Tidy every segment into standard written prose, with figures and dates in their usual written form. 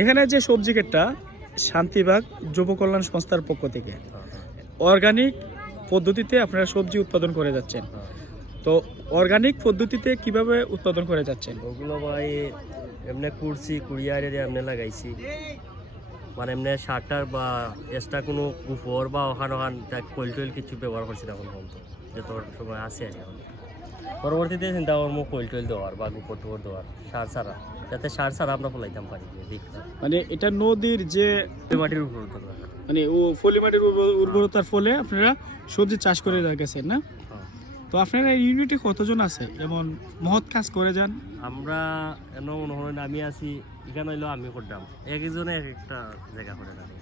এখানে যে সবজি ক্ষেতটা শান্তিবাগ যুব কল্যাণ সংস্থার পক্ষ থেকে অর্গানিক পদ্ধতিতে আপনারা সবজি উৎপাদন করে যাচ্ছেন, তো অর্গানিক পদ্ধতিতে কিভাবে উৎপাদন করে যাচ্ছেন? ওগুলো ভাই এমনি কুড়ছি কুড়িয়ারে এমনি লাগাইছি, মানে এমনি সারটার বা এক্সট্রা কোনো গোবর বা ওখান কোয়েল টোয়েল কিছু ব্যবহার করছি না এখন পর্যন্ত, যত সময় আছে আর কি। এখন পরবর্তীতে চিন্তা করবো কোয়েল টোয়েল দেওয়ার বা গোবর টোবর দেওয়ার, সার ছাড়া, যাতে সার ছাড়া আমরা ফলাইতাম পারি দেখতে। মানে এটা নদীর যে মাটির উপর মানে ও ফলি মাটির উর্বরতার ফলে আপনারা সবজি চাষ করে গেছেন না? তো আপনারা ইউনিটে কতজন আছে এমন মহৎ কাজ করে যান? আমরা এন মনে হয় আমি আছি, এখানে হইলেও আমি করতাম, একজনে এক একটা জায়গা করে থাকি।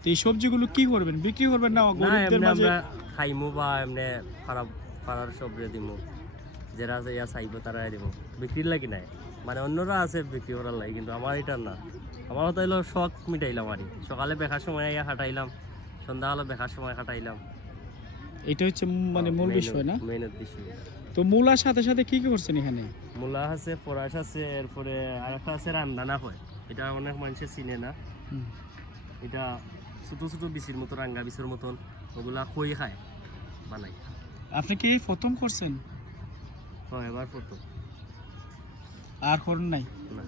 তো এই সবজিগুলো কি করবেন, বিক্রি করবেন না গরিবদের মাঝে? আমরা খাইমু বা এমনি পাড়ার সবরে দিমু, যারা ইয়া চাইব তারা দিব, বিক্রির লাগি নাই। মানে অন্যরা আছে বিক্রি করার লাগে, কিন্তু আমার এটা না। আমার হতো হইলো শখ মিটাইলাম আর সকালে বেকার সময় ইয়া খাটাইলাম, সন্ধ্যাবেলা বেকার সময় খাটাইলাম। এটা হচ্ছে মানে মূল বিষয় না? মেইন উদ্দেশ্য। তো মূলার সাথে সাথে কি কি করছেন এখানে? মূলা আছে, ফরাস আছে, এরপরে আরেকটা আছে রামদানা হয়, এটা অনেক মানুষে চিনে না। এটা ছোট ছোট বিচির মতো, রাঙ্গা বিচির মতন, ওগুলা খই খায় বানাই। আপনি কি প্রথম করছেন? হয়, এবার প্রথম। আর করেন নাই? না,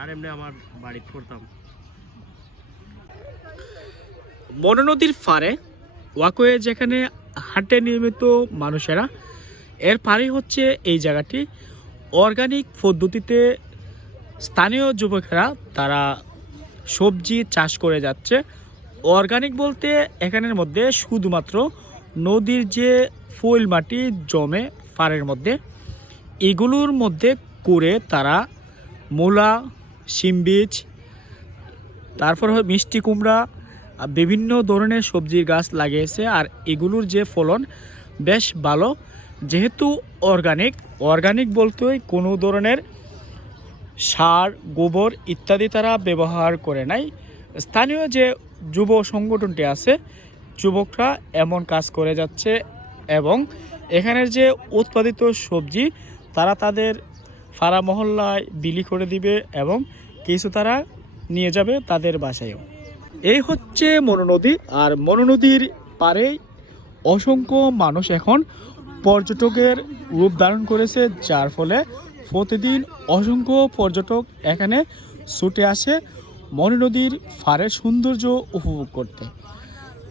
আর এমনি আমার বাড়িতে করতাম। মনো নদীর পাড়ে ওয়াকওয়ে যেখানে হাঁটে নিয়মিত মানুষেরা, এর পারে হচ্ছে এই জায়গাটি। অর্গানিক পদ্ধতিতে স্থানীয় যুবকেরা তারা সবজি চাষ করে যাচ্ছে। অর্গানিক বলতে এখানের মধ্যে শুধুমাত্র নদীর যে ফইল মাটি জমে পাড়ের মধ্যে, এগুলোর মধ্যে করে তারা মূলা, শিম বীজ, তারপর মিষ্টি কুমড়া, বিভিন্ন ধরনের সবজির গাছ লাগিয়েছে। আর এগুলোর যে ফলন বেশ ভালো, যেহেতু অর্গানিক বলতে কোনো ধরনের সার, গোবর ইত্যাদি তারা ব্যবহার করে নাই। স্থানীয় যে যুব সংগঠনটি আছে, যুবকরা এমন কাজ করে যাচ্ছে এবং এখানের যে উৎপাদিত সবজি তারা তাদের পাড়া মহল্লায় বিলি করে দিবে এবং কিছু তারা নিয়ে যাবে তাদের বাসায়ও। এই হচ্ছে মনো নদী। আর মনো নদীর পাড়ে অসংখ্য মানুষ এখন পর্যটকের রূপ ধারণ করেছে, যার ফলে প্রতিদিন অসংখ্য পর্যটক এখানে ছুটে আসে মনো নদীর পাড়ের সৌন্দর্য উপভোগ করতে।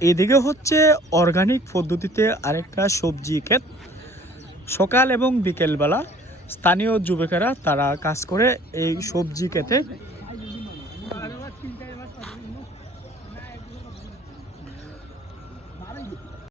এদিকে হচ্ছে অর্গানিক পদ্ধতিতে আরেকটা সবজি ক্ষেত। সকাল এবং বিকেলবেলা স্থানীয় যুবকেরা তারা কাজ করে এই সবজি ক্ষেতে।